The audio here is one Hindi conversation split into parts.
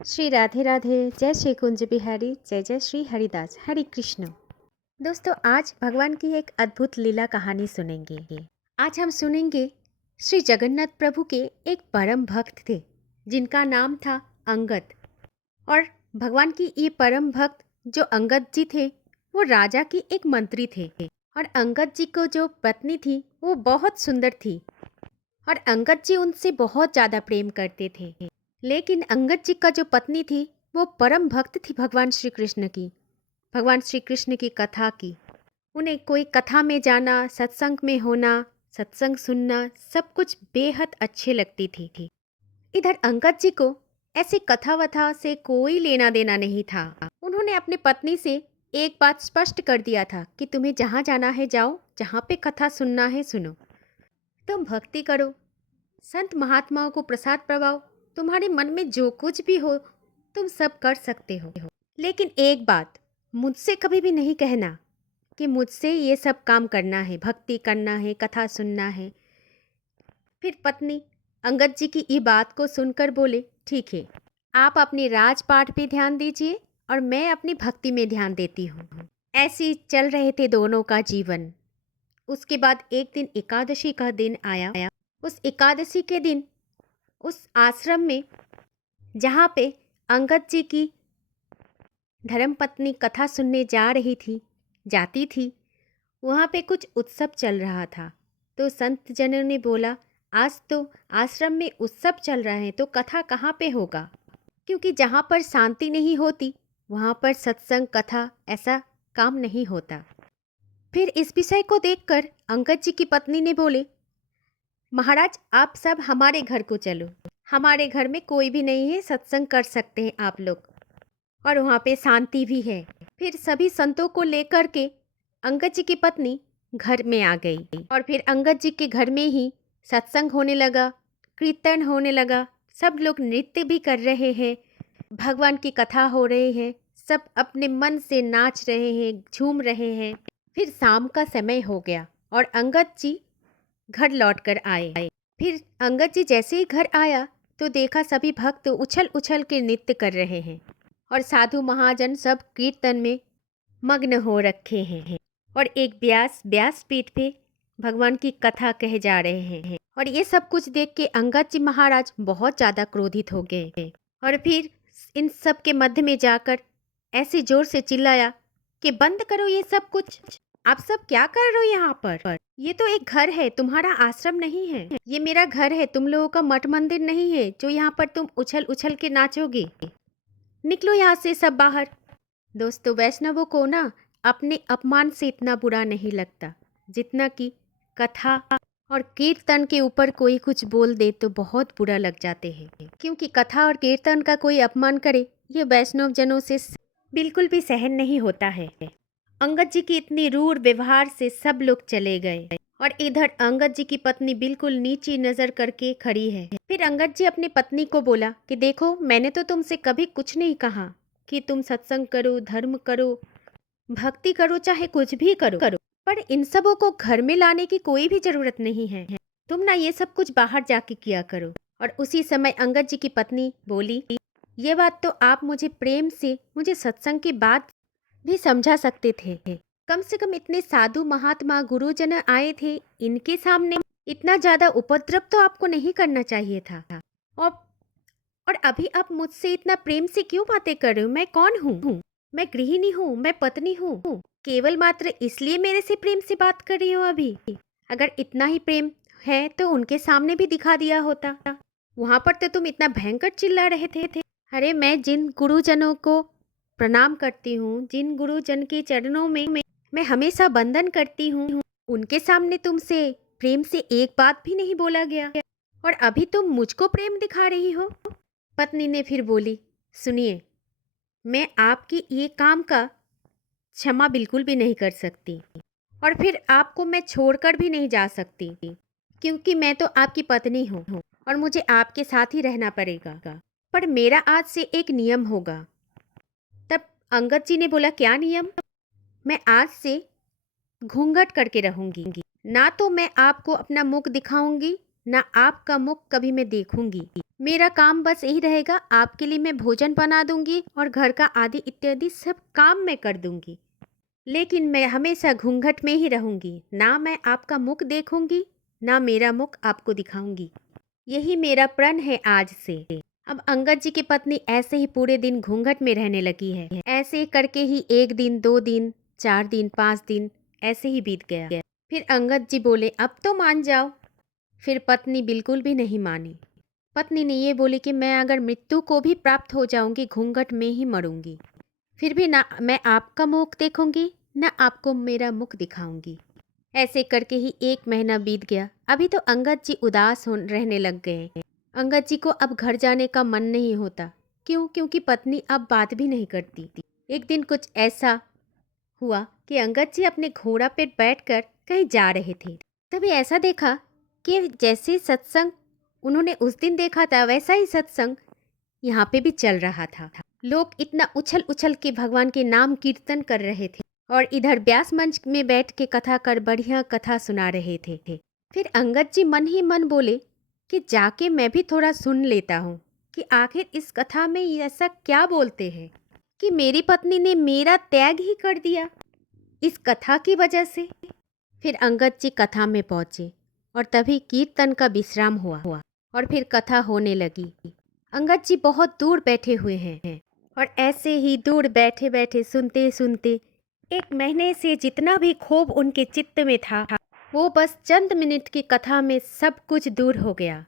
श्री राधे राधे। जय श्री कुंज बिहारी, जय जय श्री हरिदास, हरे कृष्ण। दोस्तों, आज भगवान की एक अद्भुत लीला कहानी सुनेंगे। आज हम सुनेंगे श्री जगन्नाथ प्रभु के एक परम भक्त थे जिनका नाम था अंगद। और भगवान की ये परम भक्त जो अंगद जी थे वो राजा की एक मंत्री थे। और अंगद जी को जो पत्नी थी वो बहुत सुंदर थी और अंगद जी उनसे बहुत ज़्यादा प्रेम करते थे। लेकिन अंगद जी का जो पत्नी थी वो परम भक्त थी भगवान श्री कृष्ण की, भगवान श्री कृष्ण की कथा की। उन्हें कोई कथा में जाना, सत्संग में होना, सत्संग सुनना सब कुछ बेहद अच्छे लगती थी। इधर अंगद जी को ऐसी कथा वथा से कोई लेना देना नहीं था। उन्होंने अपनी पत्नी से एक बात स्पष्ट कर दिया था कि तुम्हें जहाँ जाना है जाओ, जहाँ पे कथा सुनना है सुनो, तुम भक्ति करो, संत महात्माओं को प्रसाद प्रभाओ, तुम्हारे मन में जो कुछ भी हो तुम सब कर सकते हो। लेकिन एक बात मुझसे कभी भी नहीं कहना कि मुझसे ये सब काम करना है, भक्ति करना है, कथा सुनना है। फिर पत्नी अंगद जी की ये बात को सुनकर बोले, ठीक है, आप अपने राजपाट पे ध्यान दीजिए और मैं अपनी भक्ति में ध्यान देती हूँ। ऐसे चल रहे थे दोनों का जीवन। उसके बाद एक दिन एकादशी का दिन आया। उस एकादशी के दिन उस आश्रम में जहाँ पे अंगद जी की धर्मपत्नी कथा सुनने जाती थी, वहाँ पे कुछ उत्सव चल रहा था। तो संत जनों ने बोला, आज तो आश्रम में उत्सव चल रहा है तो कथा कहाँ पे होगा, क्योंकि जहाँ पर शांति नहीं होती वहाँ पर सत्संग कथा ऐसा काम नहीं होता। फिर इस विषय को देखकर अंगद जी की पत्नी ने बोले, महाराज आप सब हमारे घर को चलो, हमारे घर में कोई भी नहीं है, सत्संग कर सकते हैं आप लोग और वहाँ पे शांति भी है। फिर सभी संतों को लेकर के अंगद जी की पत्नी घर में आ गई और फिर अंगद जी के घर में ही सत्संग होने लगा, कीर्तन होने लगा, सब लोग नृत्य भी कर रहे हैं, भगवान की कथा हो रही है, सब अपने मन से नाच रहे हैं, झूम रहे हैं। फिर शाम का समय हो गया और अंगद जी घर लौट कर आए। फिर अंगद जी जैसे ही घर आया तो देखा सभी भक्त उछल उछल के नृत्य कर रहे हैं और साधु महाजन सब कीर्तन में मग्न हो रखे हैं और एक व्यास पीठ पे भगवान की कथा कहे जा रहे हैं। और ये सब कुछ देख के अंगद जी महाराज बहुत ज़्यादा क्रोधित हो गए और फिर इन सब के मध्य में जाकर ऐसे जोर से चिल्लाया कि बंद करो ये सब कुछ, आप सब क्या कर रहे हो यहाँ पर? ये तो एक घर है, तुम्हारा आश्रम नहीं है। ये मेरा घर है, तुम लोगों का मठ मंदिर नहीं है जो यहाँ पर तुम उछल उछल के नाचोगे। निकलो यहाँ से सब बाहर। दोस्तों, वैष्णवों को ना अपने अपमान से इतना बुरा नहीं लगता जितना कि कथा और कीर्तन के ऊपर कोई कुछ बोल दे तो बहुत बुरा लग जाते हैं। क्योंकि कथा और कीर्तन का कोई अपमान करे ये वैष्णव जनों से बिल्कुल भी सहन नहीं होता है। अंगद जी की इतनी रूढ़ व्यवहार से सब लोग चले गए और इधर अंगद जी की पत्नी बिल्कुल नीची नजर करके खड़ी है। फिर अंगद जी अपनी पत्नी को बोला कि देखो, मैंने तो तुमसे कभी कुछ नहीं कहा कि तुम सत्संग करो, धर्म करो, भक्ति करो, चाहे कुछ भी करो, पर इन सबों को घर में लाने की कोई भी जरूरत नहीं है। तुम ना ये सब कुछ बाहर जाके किया करो। और उसी समय अंगद जी की पत्नी बोली, ये बात तो आप मुझे प्रेम से मुझे सत्संग की बात भी समझा सकते थे। कम से कम इतने साधु महात्मा गुरुजन आए थे, इनके सामने इतना ज्यादा उपद्रव तो आपको नहीं करना चाहिए था। और और अभी आप मुझसे इतना प्रेम से क्यों बातें कर रहे हो? मैं कौन हूँ? मैं गृहिणी हूँ, मैं पत्नी हूँ, केवल मात्र इसलिए मेरे से प्रेम से बात कर रही हो अभी? अगर इतना ही प्रेम है तो उनके सामने भी दिखा दिया होता। वहां पर तो तुम इतना भयंकर चिल्ला रहे थे। अरे, मैं जिन गुरुजनों को प्रणाम करती हूँ, जिन गुरुजन के चरणों में मैं हमेशा वंदन करती हूँ, उनके सामने तुमसे प्रेम से एक बात भी नहीं बोला गया और अभी तुम मुझको प्रेम दिखा रही हो। पत्नी ने फिर बोली, सुनिए, मैं आपकी ये काम का क्षमा बिल्कुल भी नहीं कर सकती और फिर आपको मैं छोड़कर भी नहीं जा सकती, क्योंकि मैं तो आपकी पत्नी हूँ और मुझे आपके साथ ही रहना पड़ेगा। पर मेरा आज से एक नियम होगा। तब अंगद जी ने बोला, क्या नियम? मैं आज से घूंघट करके रहूंगी, ना तो मैं आपको अपना मुख दिखाऊंगी ना आपका मुख कभी मैं देखूंगी। मेरा काम बस यही रहेगा, आपके लिए मैं भोजन बना दूंगी और घर का आदि इत्यादि सब काम मैं कर दूंगी, लेकिन मैं हमेशा घूंघट में ही रहूंगी। ना मैं आपका मुख देखूंगी, ना मेरा मुख आपको दिखाऊंगी। यही मेरा प्रण है आज से। अब अंगद जी की पत्नी ऐसे ही पूरे दिन घूंघट में रहने लगी है। ऐसे करके ही 1 दिन, 2 दिन, 4 दिन, 5 दिन ऐसे ही बीत गया। फिर अंगद जी बोले, अब तो मान जाओ। फिर पत्नी बिल्कुल भी नहीं मानी। पत्नी ने ये बोली कि मैं अगर मृत्यु को भी प्राप्त हो जाऊंगी, घूंघट में ही मरूंगी, फिर भी ना मैं आपका मुख देखूंगी, ना आपको मेरा मुख दिखाऊंगी। ऐसे करके ही 1 महीना बीत गया। अभी तो अंगद जी उदास हो रहने लग गए। अंगद जी को अब घर जाने का मन नहीं होता। क्यों? क्योंकि पत्नी अब बात भी नहीं करती थी। एक दिन कुछ ऐसा हुआ कि अंगद जी अपने घोड़ा पे बैठकर कहीं जा रहे थे। तभी ऐसा देखा कि जैसे सत्संग उन्होंने उस दिन देखा था, वैसा ही सत्संग यहाँ पे भी चल रहा था। लोग इतना उछल उछल के भगवान के नाम कीर्तन कर रहे थे और इधर व्यास मंच में बैठ के कथा कर बढ़िया कथा सुना रहे थे। फिर अंगद जी मन ही मन बोले कि जाके मैं भी थोड़ा सुन लेता हूँ कि आखिर इस कथा में ऐसा क्या बोलते हैं कि मेरी पत्नी ने मेरा त्याग ही कर दिया इस कथा की वजह से। फिर अंगद जी कथा में पहुँचे और तभी कीर्तन का विश्राम हुआ और फिर कथा होने लगी। अंगद जी बहुत दूर बैठे हुए हैं और ऐसे ही दूर बैठे बैठे सुनते सुनते 1 महीने से जितना भी क्षोभ उनके चित्त में था, वो बस चंद मिनट की कथा में सब कुछ दूर हो गया।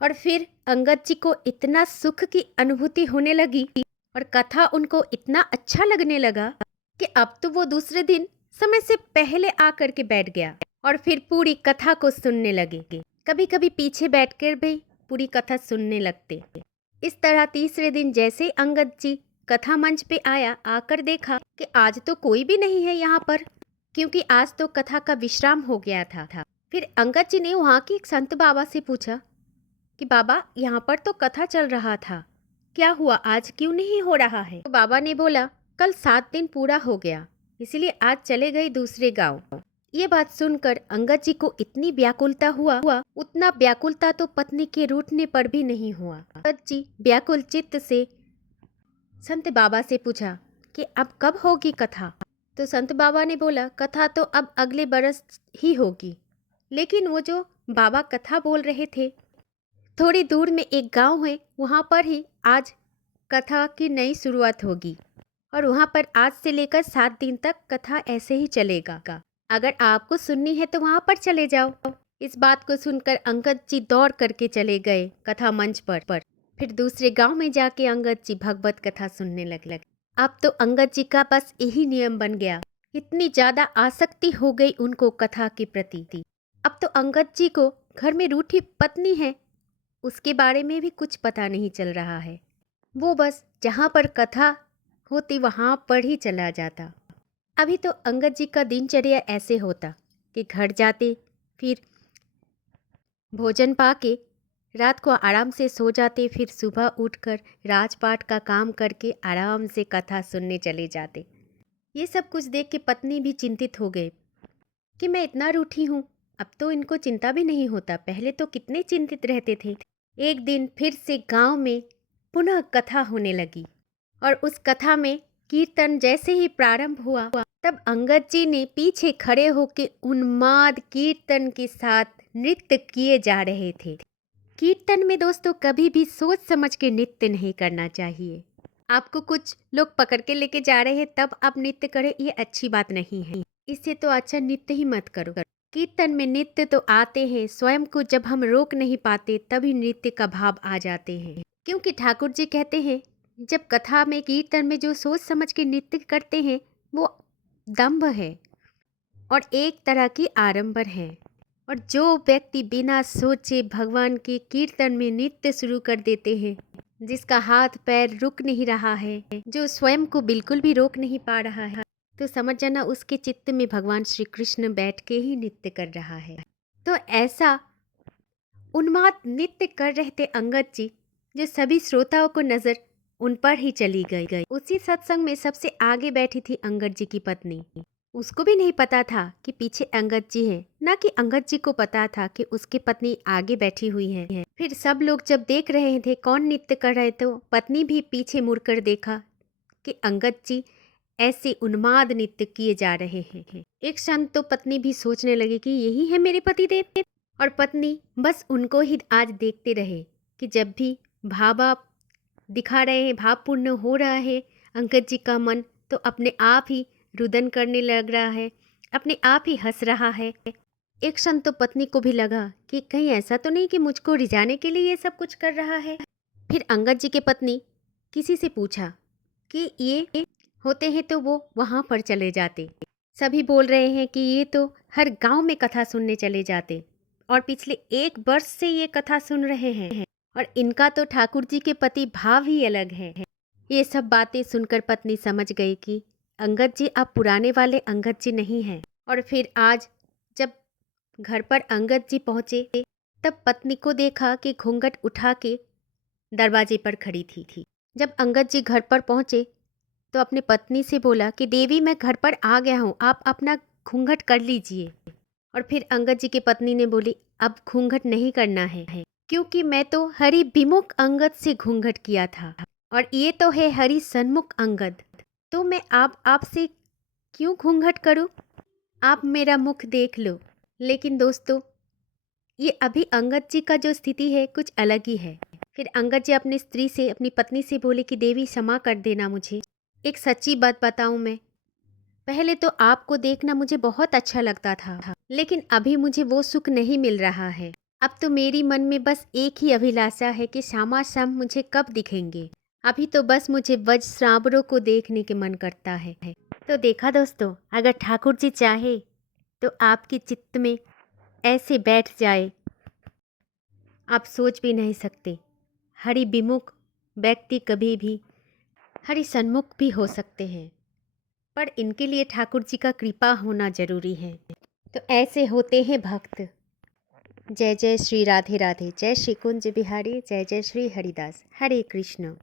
और फिर अंगद जी को इतना सुख की अनुभूति होने लगी और कथा उनको इतना अच्छा लगने लगा कि अब तो वो दूसरे दिन समय से पहले आकर के बैठ गया और फिर पूरी कथा को सुनने लगे। कभी कभी पीछे बैठकर भी पूरी कथा सुनने लगते। इस तरह तीसरे दिन जैसे ही अंगद जी कथा मंच पे आया, आकर देखा कि आज तो कोई भी नहीं है यहाँ पर, क्योंकि आज तो कथा का विश्राम हो गया था। फिर अंगद जी ने वहाँ के एक संत बाबा से पूछा कि बाबा, यहाँ पर तो कथा चल रहा था, क्या हुआ, आज क्यों नहीं हो रहा है? तो बाबा ने बोला, कल 7 दिन पूरा हो गया, इसलिए आज चले गए दूसरे गांव। ये बात सुनकर अंगद जी को इतनी व्याकुलता हुआ उतना व्याकुलता तो पत्नी के रूठने पर भी नहीं हुआ। अंगद जी व्याकुल चित्त से संत बाबा से पूछा कि अब कब होगी कथा? तो संत बाबा ने बोला, कथा तो अब अगले बरस ही होगी। लेकिन वो जो बाबा कथा बोल रहे थे, थोड़ी दूर में एक गांव है, वहाँ पर ही आज कथा की नई शुरुआत होगी और वहाँ पर आज से लेकर 7 दिन तक कथा ऐसे ही चलेगा। अगर आपको सुननी है तो वहाँ पर चले जाओ। इस बात को सुनकर अंगद जी दौड़ करके चले गए कथा मंच पर। फिर दूसरे गांव में जाके अंगद जी भगवत कथा सुनने लगे। अब तो अंगद जी का बस यही नियम बन गया, इतनी ज्यादा आसक्ति हो गई उनको कथा के प्रति। अब तो अंगद जी को घर में रूठी पत्नी है, उसके बारे में भी कुछ पता नहीं चल रहा है। वो बस जहाँ पर कथा होती वहाँ पर ही चला जाता। अभी तो अंगद जी का दिनचर्या ऐसे होता कि घर जाते, फिर भोजन पाके रात को आराम से सो जाते, फिर सुबह उठकर राजपाट का काम करके आराम से कथा सुनने चले जाते। ये सब कुछ देख के पत्नी भी चिंतित हो गए कि मैं इतना रूठी हूँ, अब तो इनको चिंता भी नहीं होता, पहले तो कितने चिंतित रहते थे। एक दिन फिर से गांव में पुनः कथा होने लगी और उस कथा में कीर्तन जैसे ही प्रारंभ हुआ, तब अंगद जी ने पीछे खड़े होकर उन्माद कीर्तन के साथ नृत्य किए जा रहे थे। कीर्तन में दोस्तों कभी भी सोच समझ के नृत्य नहीं करना चाहिए। आपको कुछ लोग पकड़ के लेके जा रहे हैं तब आप नृत्य करें, ये अच्छी बात नहीं है। इससे तो अच्छा नृत्य ही मत करो। कीर्तन में नृत्य तो आते हैं, स्वयं को जब हम रोक नहीं पाते तभी नृत्य का भाव आ जाते हैं। क्योंकि ठाकुर जी कहते हैं, जब कथा में कीर्तन में जो सोच समझ के नृत्य करते हैं वो दंभ है और एक तरह की आडंबर है। और जो व्यक्ति बिना सोचे भगवान के कीर्तन में नृत्य शुरू कर देते हैं, जिसका हाथ पैर रुक नहीं रहा है, जो स्वयं को बिल्कुल भी रोक नहीं पा रहा है, तो समझ जाना उसके चित्त में भगवान श्री कृष्ण बैठ के ही नृत्य कर रहा है। तो ऐसा उन्माद नृत्य कर रहे थे अंगद जी, जो सभी श्रोताओं को नजर उन पर ही चली गई। उसी सत्संग में सबसे आगे बैठी थी अंगद जी की पत्नी। उसको भी नहीं पता था कि पीछे अंगद जी हैं, ना कि अंगद जी को पता था कि उसकी पत्नी आगे बैठी हुई है। फिर सब लोग जब देख रहे थे कौन नृत्य कर रहे, तो पत्नी भी पीछे मुड़कर देखा कि अंगद जी ऐसे उन्माद नृत्य किए जा रहे हैं। एक क्षण तो पत्नी भी सोचने लगी कि यही है मेरे पति देव, और पत्नी बस उनको ही आज देखते रहे कि जब भी भाव दिखा रहे हैं, भावपूर्ण हो रहा है अंगद जी का मन, तो अपने आप ही रुदन करने लग रहा है, अपने आप ही हंस रहा है। एक क्षण तो पत्नी को भी लगा कि कहीं ऐसा तो नहीं कि मुझको रिझाने के लिए ये सब कुछ कर रहा है। फिर अंगद जी के पत्नी किसी से पूछा कि ये होते हैं तो वो वहाँ पर चले जाते। सभी बोल रहे हैं कि ये तो हर गांव में कथा सुनने चले जाते, और पिछले 1 वर्ष से ये कथा सुन रहे हैं, और इनका तो ठाकुर जी के पति भाव ही अलग है। ये सब बातें सुनकर पत्नी समझ गई कि अंगद जी अब पुराने वाले अंगद जी नहीं हैं। और फिर आज जब घर पर अंगद जी पहुँचे, तब पत्नी को देखा कि घूंघट उठा के दरवाजे पर खड़ी थी। जब अंगद जी घर पर पहुँचे तो अपने पत्नी से बोला कि देवी मैं घर पर आ गया हूँ, आप अपना घूंघट कर लीजिए। और फिर अंगद जी की पत्नी ने बोली अब घूंघट नहीं करना है, क्योंकि मैं तो हरि विमुख अंगद से घूंघट किया था, और ये तो है हरि सन्मुख अंगद, तो मैं आपसे क्यों घूंघट करूं? आप मेरा मुख देख लो। लेकिन दोस्तों, ये अभी अंगद जी का जो स्थिति है कुछ अलग ही है। फिर अंगद जी अपनी स्त्री से, अपनी पत्नी से बोले कि देवी क्षमा कर देना मुझे। एक सच्ची बात बताऊं, मैं पहले तो आपको देखना मुझे बहुत अच्छा लगता था, लेकिन अभी मुझे वो सुख नहीं मिल रहा है। अब तो मेरी मन में बस एक ही अभिलाषा है कि श्यामा श्याम मुझे कब दिखेंगे। अभी तो बस मुझे वज्र सांवरों को देखने के मन करता है। तो देखा दोस्तों, अगर ठाकुर जी चाहे तो आपकी चित्त में ऐसे बैठ जाए, आप सोच भी नहीं सकते। हरि विमुख व्यक्ति कभी भी हरि सन्मुख भी हो सकते हैं, पर इनके लिए ठाकुर जी का कृपा होना जरूरी है। तो ऐसे होते हैं भक्त। जय जय श्री राधे राधे, जय श्री कुंज बिहारी, जय जय श्री हरिदास, हरे कृष्ण।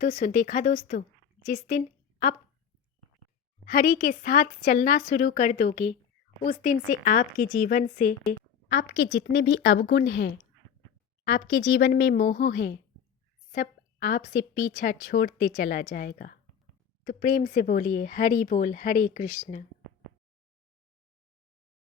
तो देखा दोस्तों, जिस दिन आप हरि के साथ चलना शुरू कर दोगे, उस दिन से आपके जीवन से आपके जितने भी अवगुण हैं, आपके जीवन में मोह हैं, सब आपसे पीछा छोड़ते चला जाएगा। तो प्रेम से बोलिए हरि बोल, हरे कृष्ण।